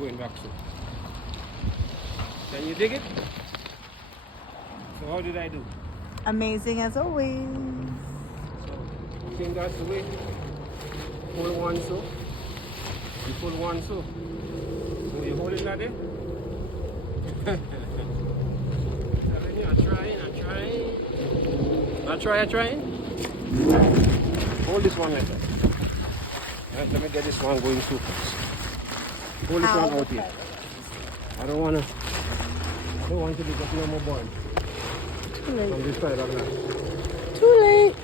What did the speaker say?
going back so. Can you dig it? So how did I do? Amazing as always. So I think that's the way. Pull one so. You pull one so. So you hold it like that? Telling you, I'm trying. I'm trying. Hold this one like that. Let me get this one going too fast. Hold this one out here. I don't want to be getting no more boil. Too late. From this side of that. Too late.